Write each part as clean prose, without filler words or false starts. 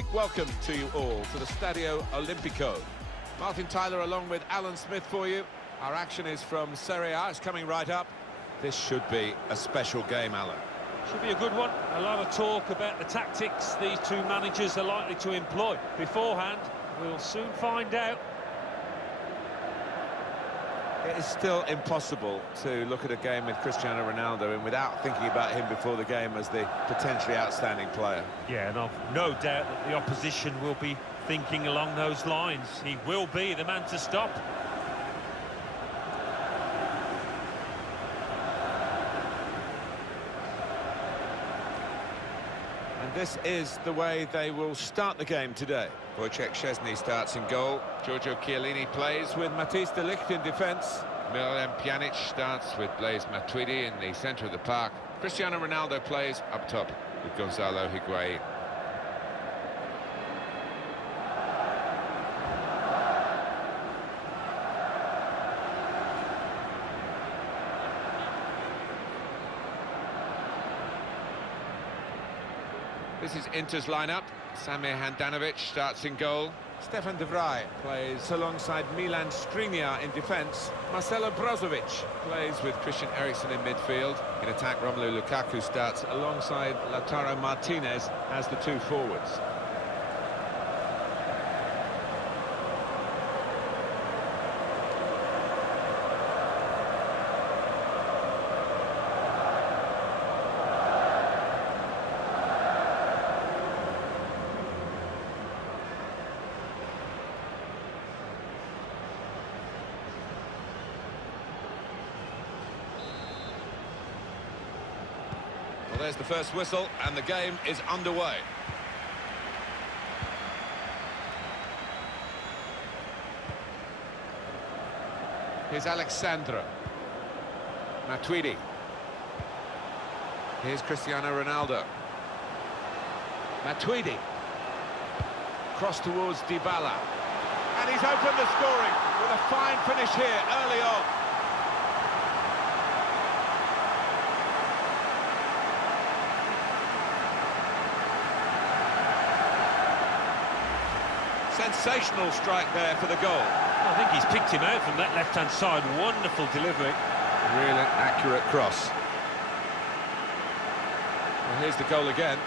big welcome to you all to the Stadio Olimpico. Martin Tyler along with Alan Smith for you. Our action is from Serie A, it's coming right up. This should be a special game, Alan. Should be a good one. A lot of talk about the tactics these two managers are likely to employ. Beforehand, we'll soon find out. It is still impossible to look at a game with Cristiano Ronaldo and without thinking about him before the game as the potentially outstanding player. Yeah, and I've no doubt that the opposition will be thinking along those lines. He will be the man to stop. And this is the way they will start the game today. Wojciech Szczesny starts in goal. Giorgio Chiellini plays with Matthijs de Ligt in defence. Miralem Pjanic starts with Blaise Matuidi in the centre of the park. Cristiano Ronaldo plays up top with Gonzalo Higuain. This is Inter's lineup. Samir Handanovic starts in goal. Stefan de Vrij plays alongside Milan Skriniar in defence. Marcelo Brozovic plays with Christian Eriksen in midfield. In attack, Romelu Lukaku starts alongside Lautaro Martinez as the two forwards. Well, there's the first whistle, and the game is underway. Here's Alexandro. Matuidi. Here's Cristiano Ronaldo. Matuidi. Cross towards Dybala. And he's opened the scoring with a fine finish here early on. Sensational strike there for the goal. I think he's picked him out from that left-hand side. Wonderful delivery. Really accurate cross. Well, here's the goal again.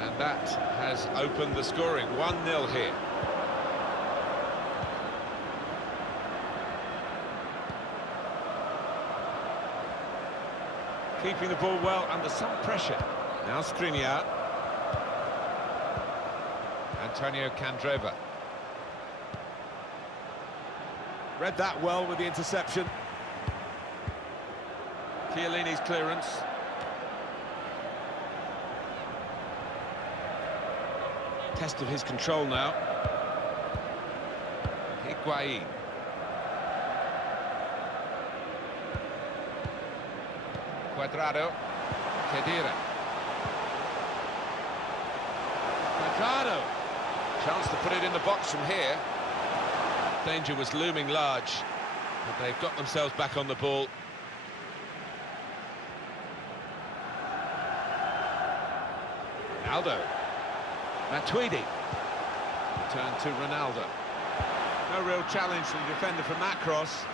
And that has opened the scoring. 1-0 here. Keeping the ball well under some pressure. Now Skriniar. Antonio Candreva. Read that well with the interception. Chiellini's clearance. Test of his control now. Higuain. Cuadrado. Khedira. Cuadrado. Chance to put it in the box from here. Danger was looming large, but they've got themselves back on the ball. Aldo. Matuidi. Return to Ronaldo. No real challenge to the defender from that cross.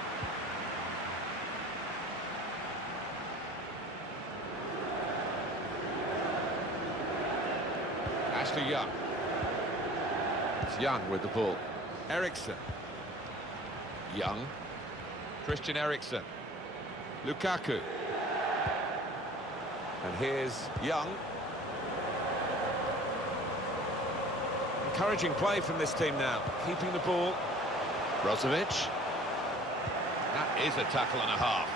Ashley Young. It's Young with the ball. Eriksen. Young. Christian Eriksen. Lukaku. And here's Young. Encouraging play from this team now. Keeping the ball. Brozovic. That is a tackle and a half.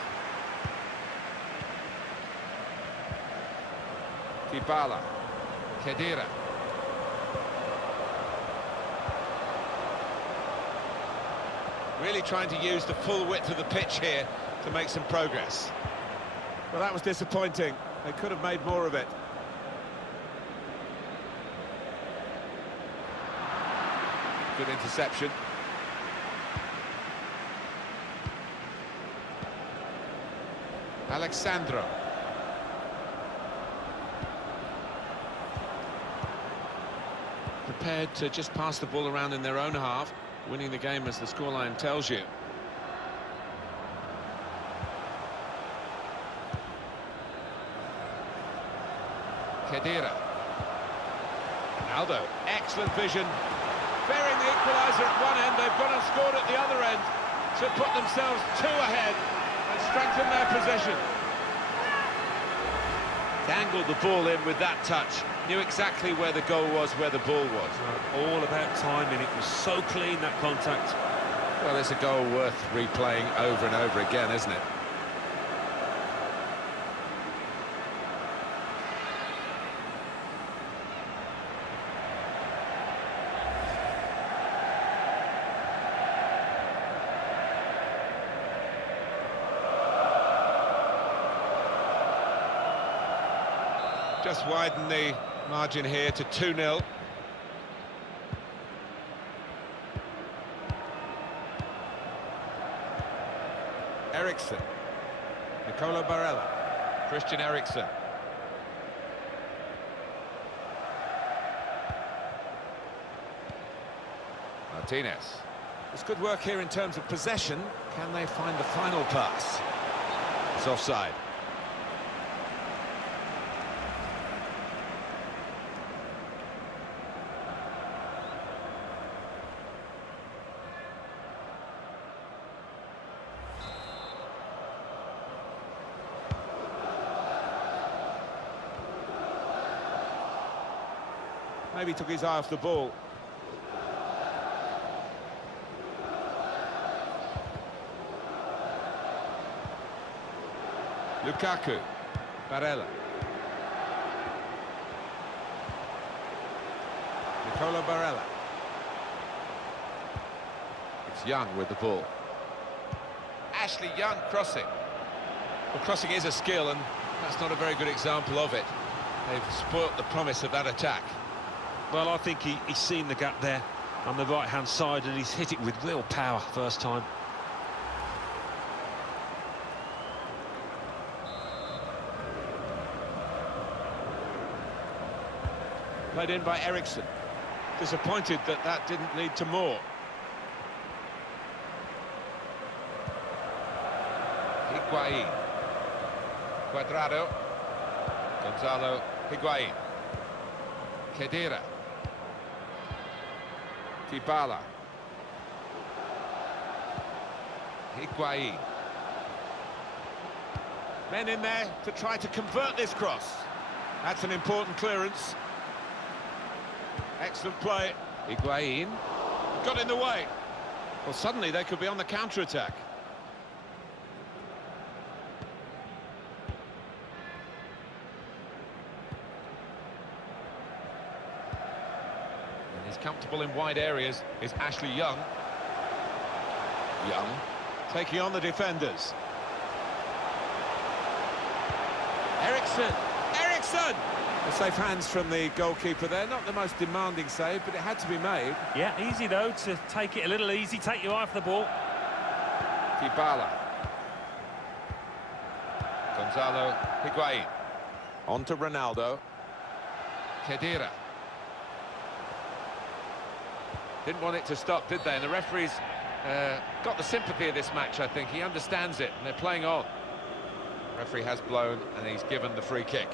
Dybala. Khedira. Really trying to use the full width of the pitch here to make some progress. Well, that was disappointing. They could have made more of it. Good interception. Alexandro. Prepared to just pass the ball around in their own half, winning the game as the scoreline tells you. Khedira. Ronaldo, excellent vision. Fearing the equaliser at one end, they've gone and scored at the other end to put themselves 2 ahead and strengthen their possession. Dangled the ball in with that touch. Knew exactly where the goal was, where the ball was. All about timing. It was so clean, that contact. Well, it's a goal worth replaying over and over again, isn't it? Just widen the margin here to 2-0. Eriksen. Nicola Barella. Christian Eriksen. Martinez. It's good work here in terms of possession. Can they find the final pass? It's offside. Maybe took his eye off the ball. Lukaku. Barella. Nicola Barella. It's Young with the ball. Ashley Young crossing. Well, crossing is a skill, and that's not a very good example of it. They've spoilt the promise of that attack. Well, I think he's seen the gap there on the right-hand side, and he's hit it with real power first time. Played in by Eriksen. Disappointed that that didn't lead to more. Higuain. Cuadrado. Gonzalo Higuain. Khedira. Dybala. Higuain. Men in there to try to convert this cross. That's an important clearance. Excellent play. Higuain got in the way. Well, suddenly they could be on the counter-attack. Comfortable in wide areas is Ashley Young. Young taking on the defenders. Eriksen! Eriksen! A safe hands from the goalkeeper there. Not the most demanding save, but it had to be made. Yeah, easy though to take it a little easy, take your eye off the ball. Dybala. Gonzalo Higuain. On to Ronaldo. Khedira. Didn't want it to stop, did they? And the referee's got the sympathy of this match, I think. He understands it, and they're playing on. The referee has blown, and he's given the free kick.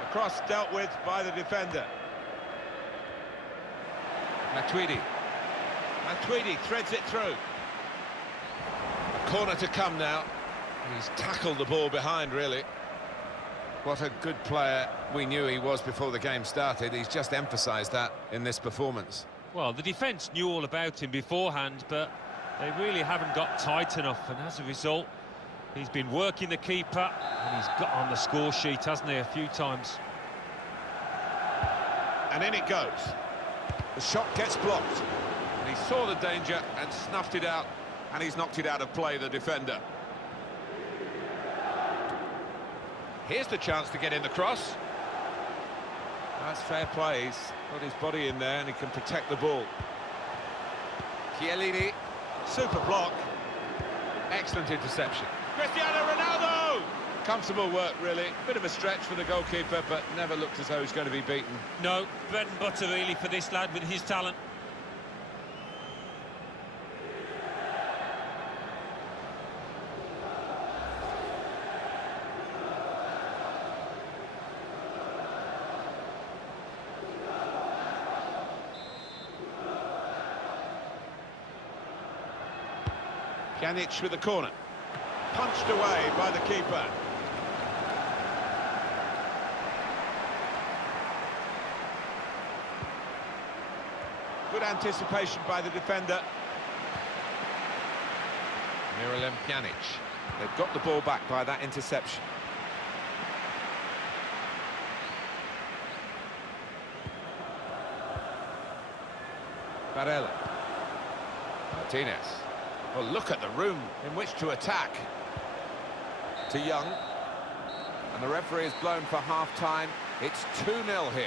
The cross dealt with by the defender. Matuidi. Matuidi threads it through. A corner to come now. He's tackled the ball behind, really. What a good player we knew he was before the game started. He's just emphasised that in this performance. Well, the defence knew all about him beforehand, but They really haven't got tight enough, and as a result, he's been working the keeper, and he's got on the score sheet, hasn't he, a few times. And in it goes. The shot gets blocked. And he saw the danger and snuffed it out, and he's knocked it out of play, the defender. Here's the chance to get in the cross. That's fair play. He's got his body in there and he can protect the ball. Chiellini, super block. Excellent interception. Cristiano Ronaldo! Comfortable work, really. Bit of a stretch for the goalkeeper, but never looked as though he's going to be beaten. No, bread and butter really for this lad with his talent. Pjanic with the corner. Punched away by the keeper. Good anticipation by the defender. Miralem Pjanic. They've got the ball back by that interception. Barella. Martinez. Well, look at the room in which to attack. To Young. And the referee is blown for half-time. It's 2-0 here.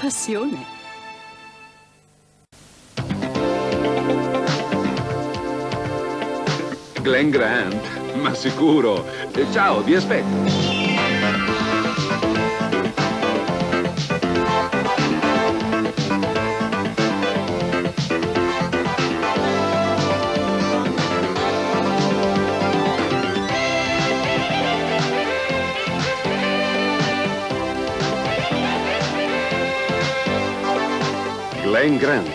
Passione. Glen Grant? Ma sicuro. Ciao, vi aspetto. Glen Grant,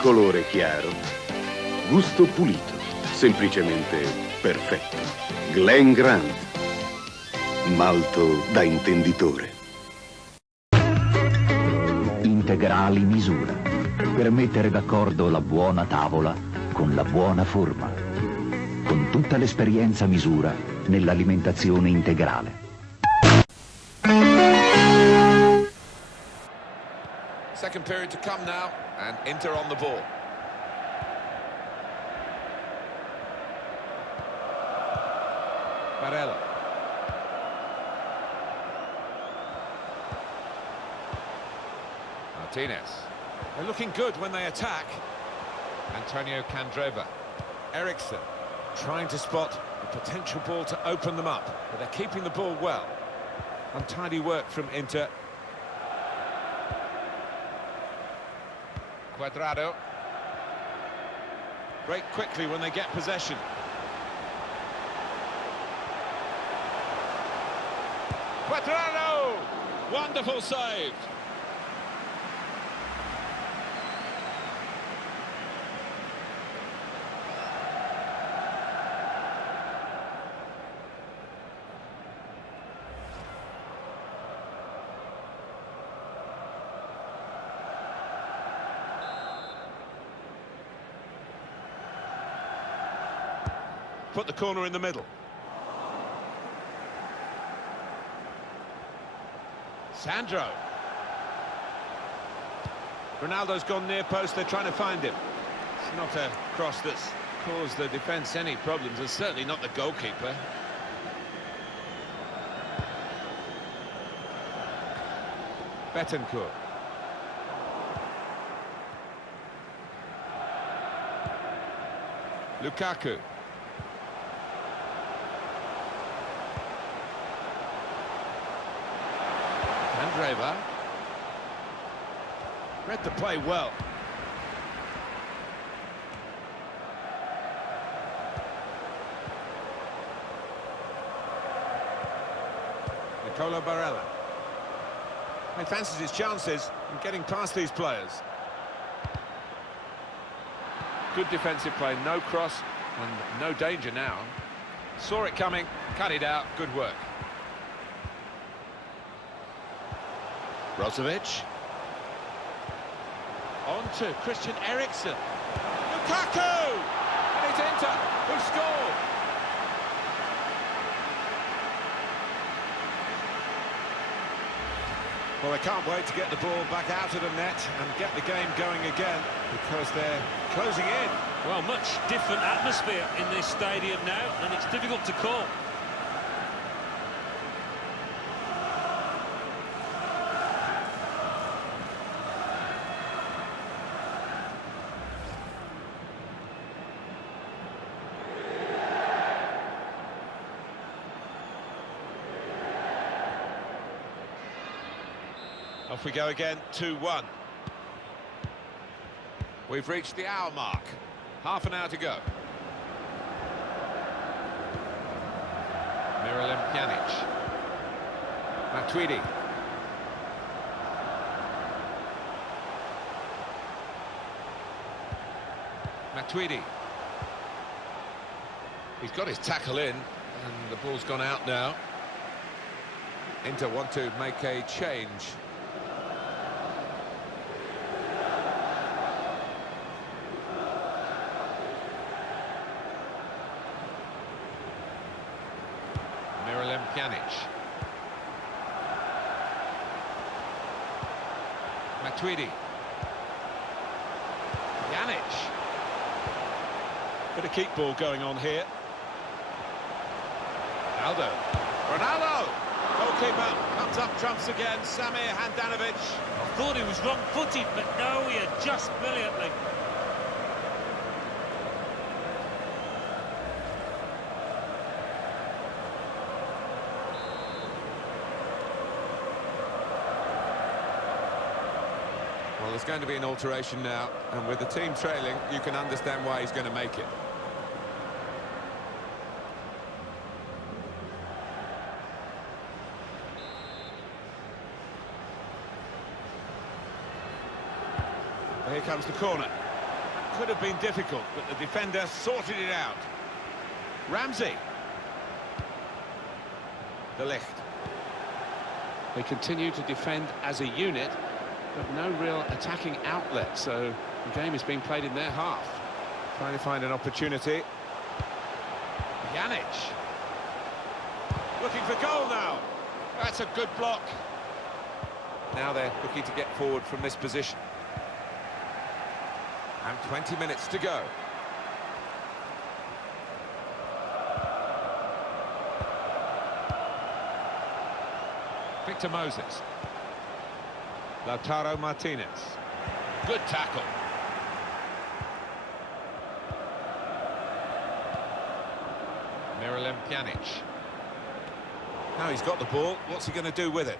colore chiaro, gusto pulito, semplicemente perfetto. Glen Grant, malto da intenditore. Integrali misura, per mettere d'accordo la buona tavola con la buona forma, con tutta l'esperienza misura nell'alimentazione integrale. Second period to come now, and Inter on the ball. Barella. Martinez. They're looking good when they attack. Antonio Candreva. Eriksen trying to spot a potential ball to open them up, but they're keeping the ball well. Untidy work from Inter. Cuadrado. Break quickly when they get possession. Cuadrado! Wonderful save. Put the corner in the middle. Sandro. Ronaldo's gone near post, they're trying to find him. It's not a cross that's caused the defence any problems, and certainly not the goalkeeper. Betancourt. Lukaku. Ir-Raba. Read the play well. Nicola Barella. He fancies his chances in getting past these players. Good defensive play, no cross and no danger now. Saw it coming, cut it out, good work. Brozovic. On to Christian Eriksen. Lukaku! And it's Inter who scored. Well, they can't wait to get the ball back out of the net and get the game going again because they're closing in. Well, much different atmosphere in this stadium now, and it's difficult to call. Off we go again, 2-1. We've reached the hour mark. Half an hour to go. Miralem Pjanic. Matuidi. Matuidi. He's got his tackle in, and the ball's gone out now. Inter want to make a change. Miralem Pjanic. Matuidi. Pjanic. Bit of keep ball going on here. Ronaldo! Goalkeeper comes up trumps again, Samir Handanovic. I thought he was wrong-footed, but no, he adjusts brilliantly. Well, there's going to be an alteration now, and with the team trailing, you can understand why he's going to make it. Here comes the corner. Could have been difficult, but the defender sorted it out. Ramsey. De Ligt. They continue to defend as a unit, but no real attacking outlet, so the game is being played in their half. Trying to find an opportunity. Pjanic. Looking for goal now. That's a good block. Now they're looking to get forward from this position. And 20 minutes to go. Victor Moses. Lautaro Martinez. Good tackle. Miralem Pjanic. Now he's got the ball. What's he going to do with it?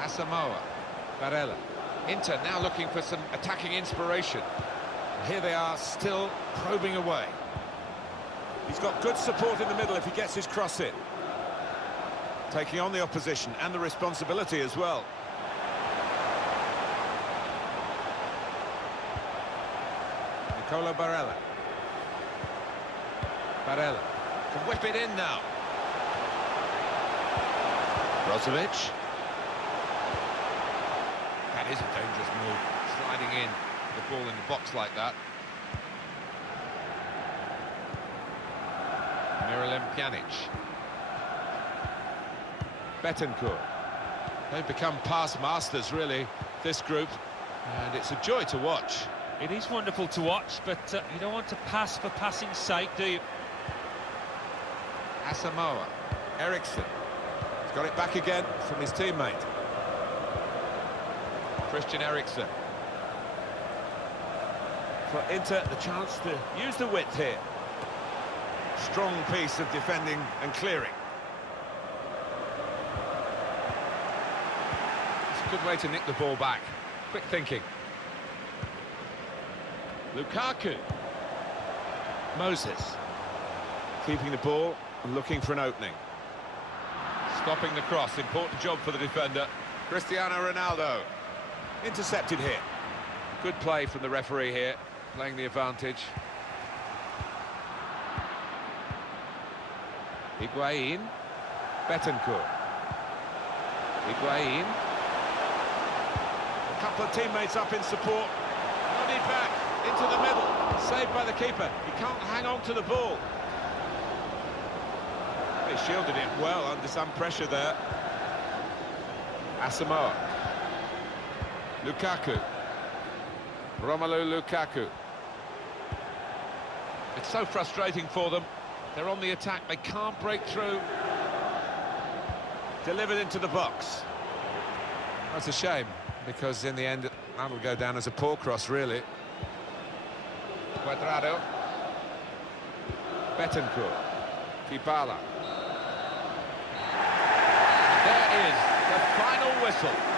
Asamoah. Barella. Inter now looking for some attacking inspiration. And here they are, still probing away. He's got good support in the middle if he gets his cross in. Taking on the opposition and the responsibility as well. Nicola Barella. Barella can whip it in now. Brozovic. That is a dangerous move, sliding in the ball in the box like that. Miralem Pjanic. Betancourt. They've become past masters, really, this group, and it's a joy to watch. It is wonderful to watch, but you don't want to pass for passing's sake, do you? Asamoah. Eriksen. Got it back again from his teammate. Christian Eriksen. For Inter, the chance to use the width here. Strong piece of defending and clearing. It's a good way to nick the ball back. Quick thinking. Lukaku. Moses. Keeping the ball and looking for an opening. Stopping the cross, important job for the defender. Cristiano Ronaldo. Intercepted here. Good play from the referee here, playing the advantage. Higuain. Betancourt. Higuain. A couple of teammates up in support. Nodded back into the middle. Saved by the keeper. He can't hang on to the ball. He shielded it well under some pressure there. Asamoah. Lukaku. Romelu Lukaku. It's so frustrating for them. They're on the attack, they can't break through. Delivered into the box. That's a shame, because in the end, that'll go down as a poor cross, really. Cuadrado. Betancourt. Dybala. There is the final whistle.